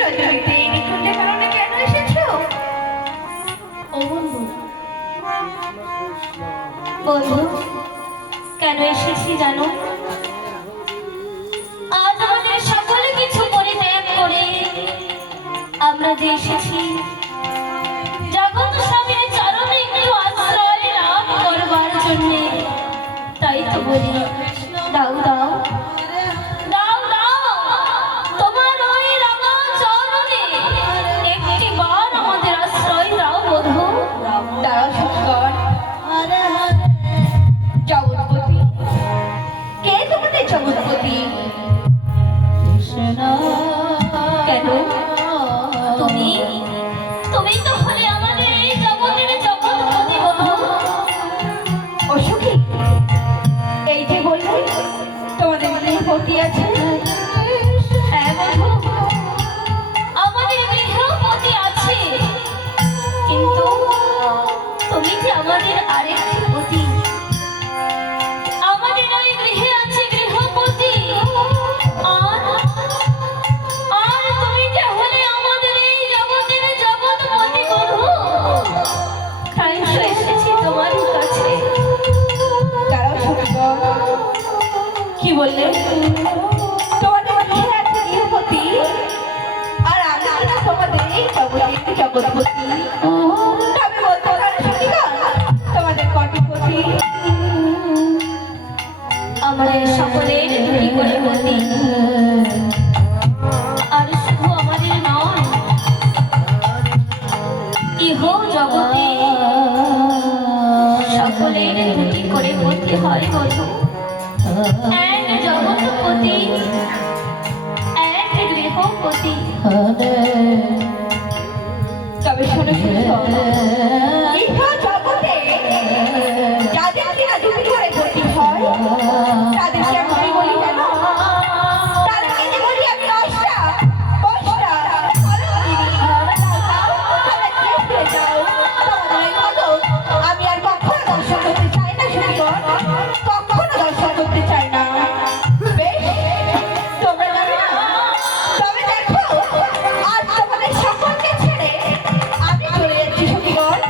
রজনীতে এই নিকুঞ্জের কারণে কেন এসেছো? ও বন্ধু, বন্ধু কেন এসেছি জানো? আজ আমাদের সকলে কিছু পরিত্যাগ করে আমরা যে এসেছি জগৎ স্বামীর চরণে একটু আশ্রয় লাভ করবার জন্য। তাই তো বলি, দাও দাও দাও দাও তোমার ওই রাঙা চরণে একটি বার আমাদের আশ্রয় দাও বন্ধু। দাঁড়াও সত্যগণ, জগৎপতি কে তোমাদের জগৎপতি? কেন তুমি তুমি তো হলে আমাদের এই জগতের জগৎপতি বন্ধু। ও সখী, এই যে বললে তোমাদের গৃহপতি আছে। হ্যাঁ বন্ধু, আমাদের গৃহপতি আছে, কিন্তু তুমি যে আমাদের আরেকটি পতি। আমাদের ওই গৃহে আছে গৃহপতি, আর আর তুমি যে হলে আমাদের এই জগতের জগৎপতি বন্ধু। তাই তো এসেছি তোমার কাছে। দাঁড়াও সত্যগণ, কি বললে? তোমাদের গৃহে আছে গৃহপতি, আর আমি কিনা তোমাদের এই জগতের জগৎপতি। তবে বলতে পারো সত্যগণ, তোমাদের কটি পতি? আমাদের সকলের দুটি করে পতি, আর শুধু আমাদের নয়, ইহ জগতে সকলের দুটি করে পতি হয় বন্ধু। এক জগৎপতি, এক গৃহপতি। তবে শোনো শুনো, ইহ জগতে যাদের কিনা দুটি করে পতি হয় তাদেরকে আমি বলি জানো? তাদেরকে যে বলি আমি দশটা দশটা। আমি আর কখনো দর্শন করতে চাই না সত্যগণ, কখনো দর্শন করতে চাই না। বেশ, তোমরা যাবে না? তবে দেখো, আজ তোমাদের সকলকে ছেড়ে আমি চলে যাচ্ছি সত্যগণ।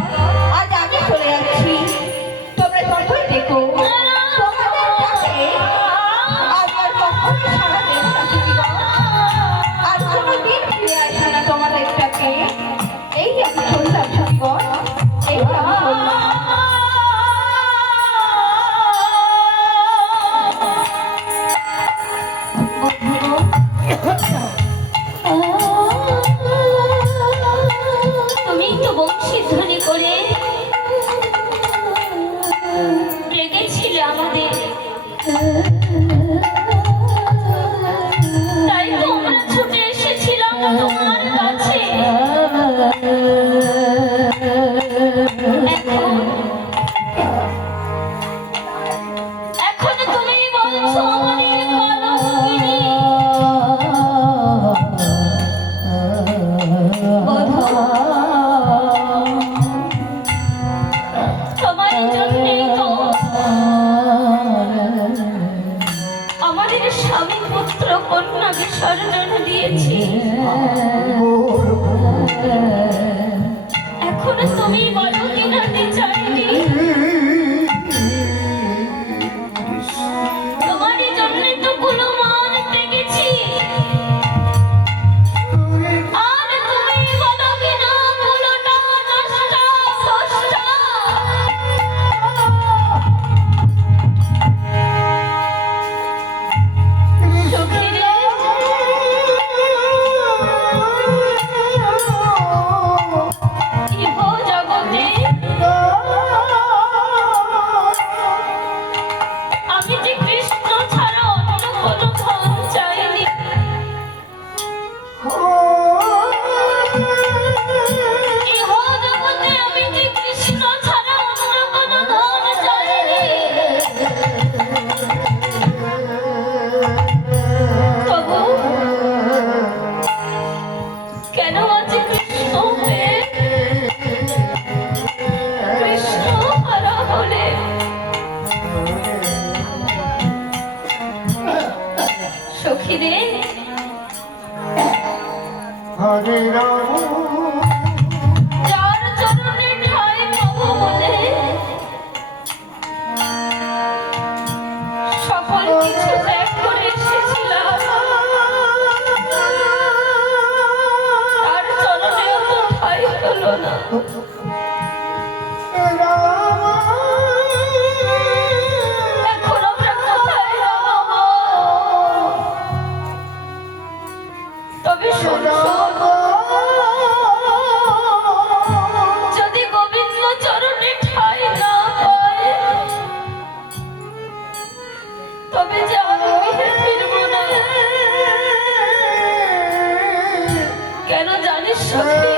হরে রাম যার চরণে ঠাঁই পাবো বলে সকল কিছু ত্যাগ করে এসেছিলাম, তার চরণে তো ঠাঁই হলো না। এখন আমরা কোথায় যাবো? তবে শোন শোন, যদি গোবিন্দ চরণে ঠাঁই না পায় তবে যে আমি গৃহে ফিরব না। কেন জানিস সখী,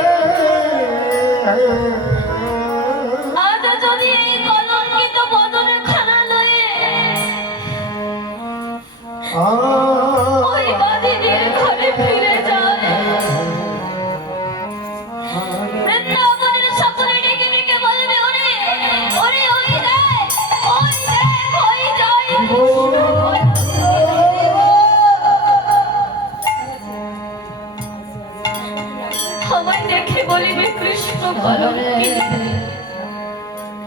আজ যদি এই কলঙ্কিত বদনে খানা লয়ে ওই বাদিনীর ঘরে ফিরে যায়, বৃন্দাবনের সকলে ডেকে ডেকে বলবে, ওরে ওরে ওই দেখ, ওই দেখ, ওই যায় আমায় দেখে বলিবে কৃষ্ণ কলঙ্কিত।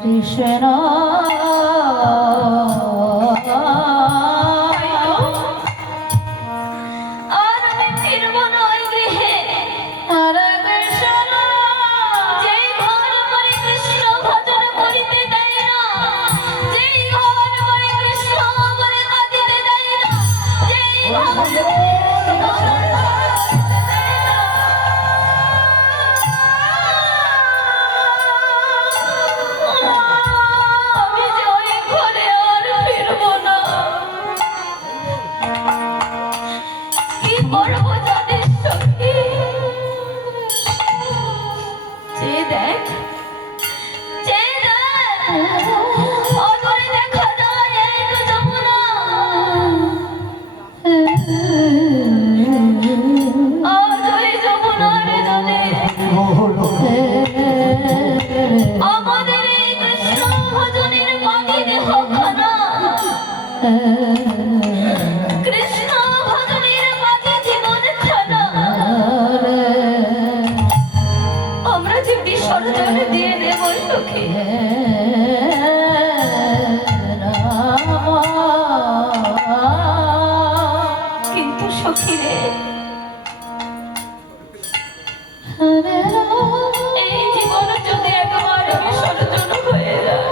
কৃষ্ণ আর আমি ফিরব না ওই গৃহে। হরে কৃষ্ণ যেই ঘর মনে কৃষ্ণ ভজন করিতে দেয় না, যেই ঘর মনে কৃষ্ণ বলে কাঁদিতে দেয় না, যেই ঘর মনে কৃষ্ণ স্মরণ করিতে দেয় না, আমি যে ওই ঘরে আর ফিরব না। কি করব জানিস সখী? চেয়ে দেখ, চেয়ে দেখ, অদূরে দেখা যায় এক যমুনা। আজ ওই যমুনার জলে আমাদের এই কৃষ্ণ ভজনের বাদী দেহখানা, কৃষ্ণ ভজনের বাদী জীবনখানা আমরা যে বিসর্জনে দিয়ে দেব সখী। কিন্তু সখী রে, এই জীবন যদি একবার বিসর্জন হয়ে যায়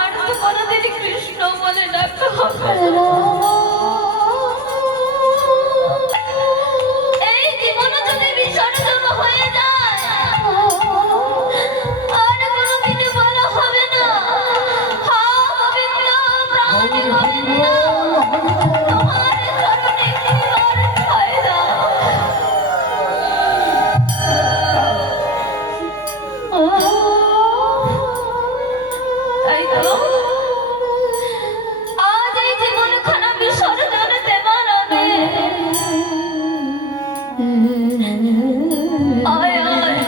আর তো কোনোদিন কৃষ্ণ বলে ডাকা হবে না। এই জীবন যদি বিসর্জন হয়ে যায় আর কোনোদিন বলা হবে না, হা গোবিন্দ প্রাণ গোবিন্দ তোমার চরণে একবার ঠাঁই দাও। তাই তো আজ এই জীবনখানা বিসর্জন দেবার আগে আয় আয়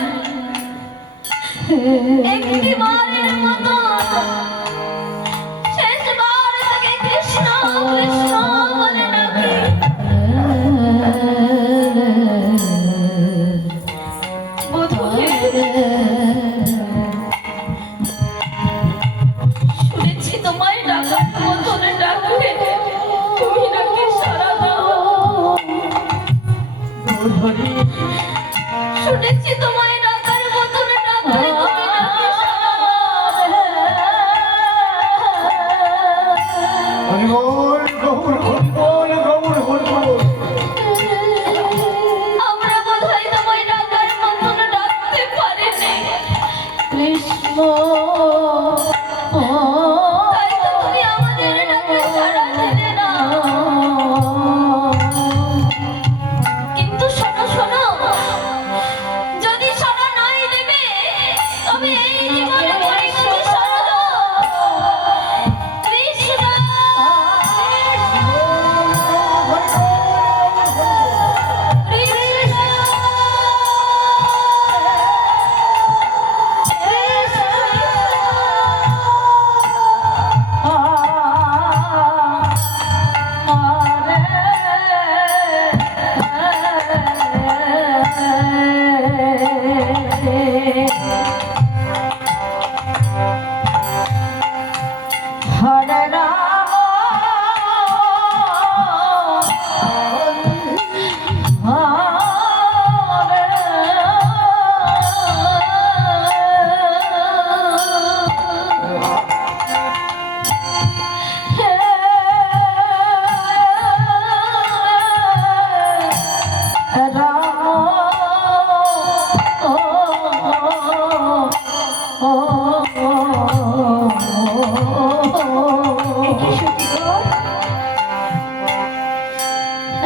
একটি বারের মতো শেষবার তাকে কৃষ্ণ কৃষ্ণ বলে ডাকি। বধূকে শুনেছি তোমায় ডাকার মতনে ডাকে, তুমি নাকি সারা দাও। শুনেছি তোমায় ডাকার মতনে ডাকে, তুমি নাকি সারা দাও। আমরা বোধহয় তোমায় ডাকার মতনে ডাকতে পারিনি, কৃষ্ণ তাই তো তুমি আমাদের ডাকে সাড়া দিলে না। কিন্তু শোনো শোনো, যদি সাড়া নাই দেবে তবে এই জীবনে করিব বিসর্জন। কৃষ্ণ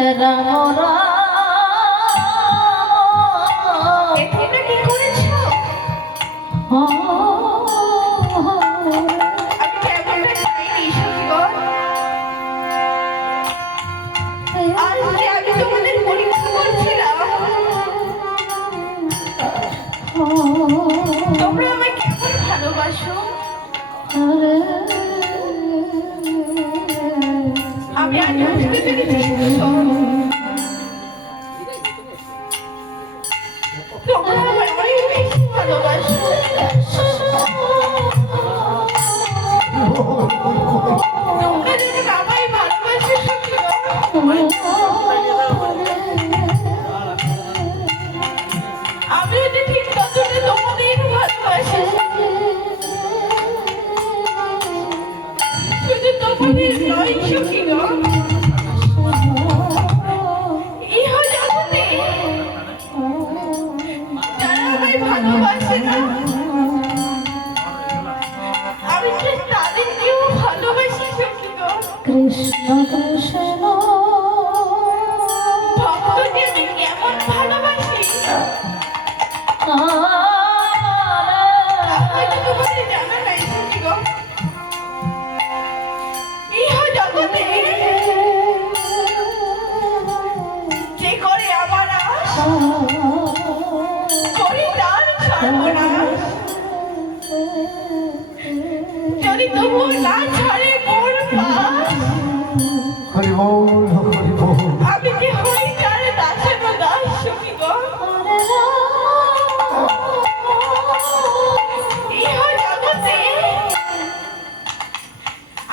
রাম রাম এটা কি করেছো? আমি কেমনটা চাইনি সখীগণ। আজ যে আমি তোমাদের পরীক্ষা করছিলাম, তোমরা আমায় কেমন ভালোবাসো। আমি আজ বুঝতে পেরেছি তোমরা আমায় অনেক বেশি ভালোবাসো। তোমরা যেমন আমায় ভালোবাসো সখীগণ, আমিও যে ঠিক ততটা তোমাদের ভালোবাসি। শুধু তোমাদের নয় সখীগণ, ইহ জগতে যারা আমায় ভালোবাসে না, আমি ঠিক তাদেরকেও ভালোবাসি সখীগণ। কৃষ্ণ কৃষ্ণ ভক্তকে আমি কেমন ভালোবাসি হয়তো তোমাদের জানা নাই সখীগণ। ইহ জগতে যে করে আমার আশ, করি তার সর্বনাশ। যদি তবু না ছাড়ে মোর পাশ, হরি বল হরি বল। আমি কি হই তার দাসের দাস সখীগণ। ইহ জগতে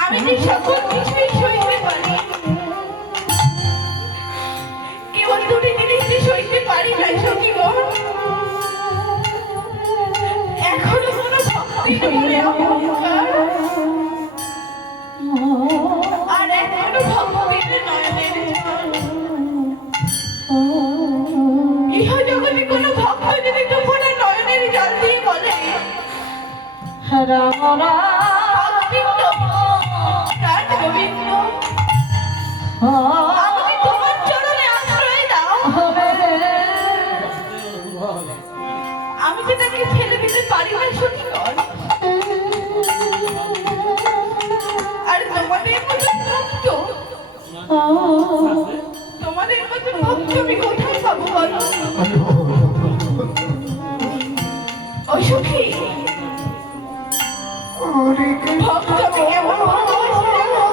আমি যে সকল কিছুই সইতে পারি, কেবল দুটি জিনিস যে সইতে পারি না সখীগণ। এখনো কোনো ভক্তির মনে অহংকার, আর এখনো ভক্তির নয়নের জল। ইহ জগতে কোনো ভক্ত যদি দুপুরে নয়নের জল দিয়ে বলে, রাম ভক্তিত প্রাণ গোবিন্দ, আমাকে তোমার চরণে আশ্রয় দাও, আমি কি তাকে ফেলে দিতে পারি না সখীগণ। আর তোমাদের মতো ভক্ত, তোমাদের মতো ভক্ত আমি কোথায় পাবো বলো। ও সখী, ভক্ত আমি কেমন ভালোবাসি জানো?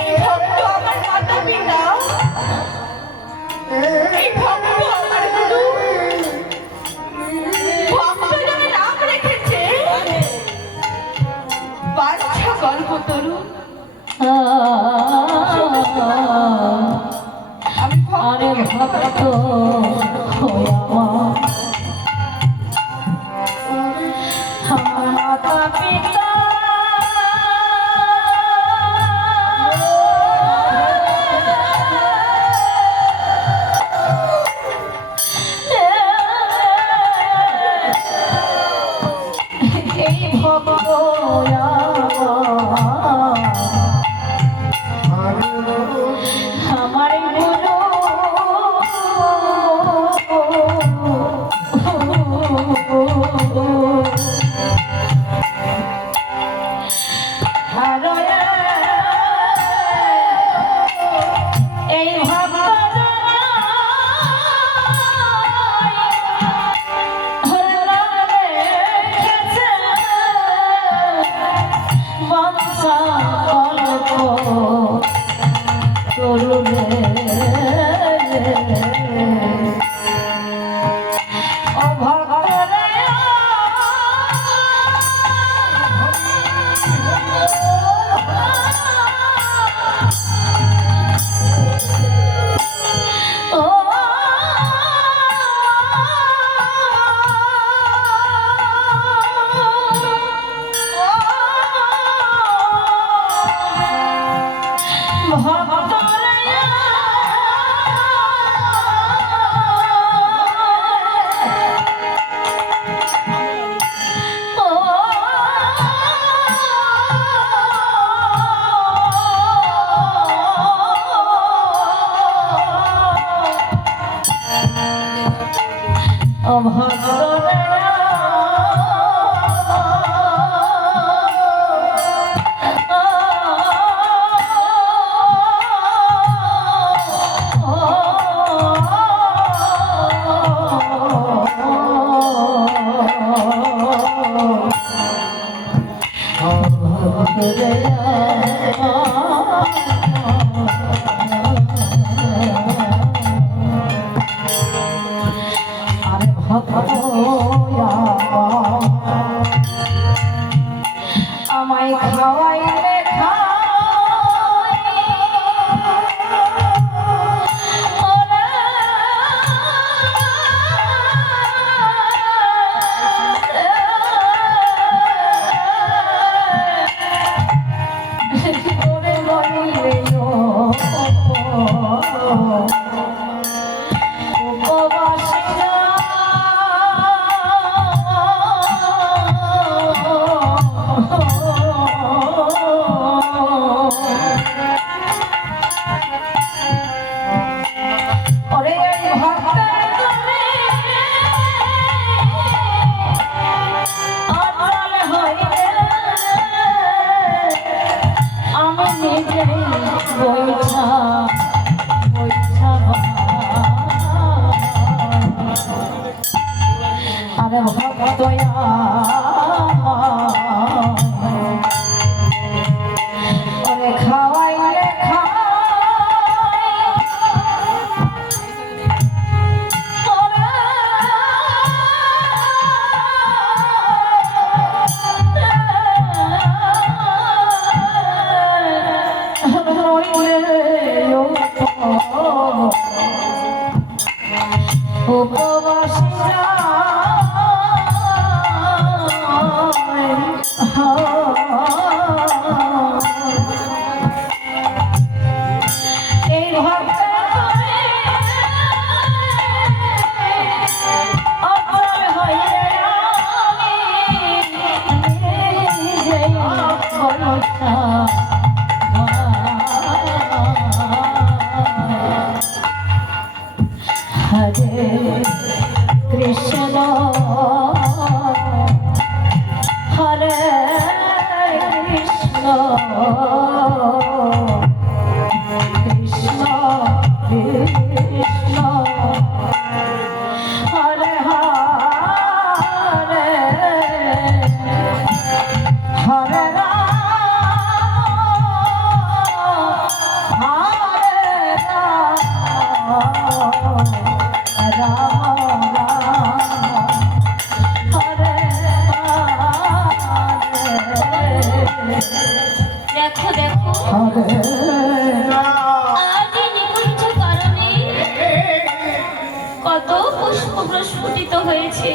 এই ভক্ত আমার মাতা পিতা, এই ভক্ত আমার গুরু। ভক্ত নামে নাম রেখেছে বাচ্চা কল্পতরু। আমি আরে ভক্ত আমার মাতা পিতা এই ভক্ত আমার গুরু এই ভক্ত বংশা কল্প করুণে ও ভক্তরে ও ভক্তরে আরে ভগবান আমায় খাওয়াইলে আরে ভক্তয়া ওরে খাওয়াইলে হরে কৃষ্ণ হরে কৃষ্ণ কৃষ্ণ কৃষ্ণ হরে হরে হরে দেখো দেখো আজ এই নিকুঞ্জ কারণে কত পুষ্প প্রস্ফুটিত হয়েছে।